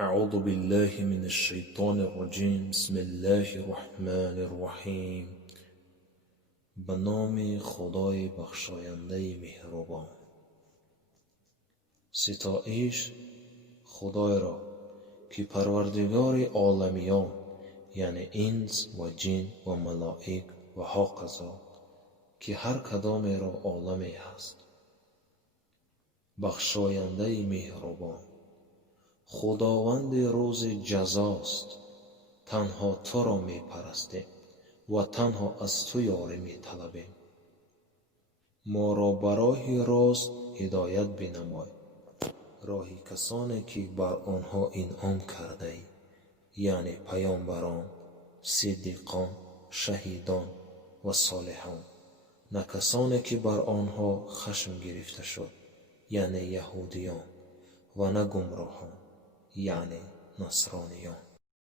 اعوذ بالله من الشیطان الرجیم. بسم الله الرحمن الرحیم. به نام خدای بخشاینده مهربان. ستایش خدای را که پروردگار عالمیان، یعنی انس و جن و ملائک و هاکذا، که هر کدام را عالمی هست. بخشاینده مهربان، خداوند روز جزاست. تنها تو را می پرستیم و تنها از تو یاری می طلبیم. ما را به راه راست هدایت بنمای، راهی کسانی که بر آنها انعام کرده ای، یعنی پیامبران، صدیقان، شهیدان و صالحان، نه کسانی که بر آنها خشم گرفته شد، یعنی یهودیان، و نه گمراهان، یعنی نصرانیان.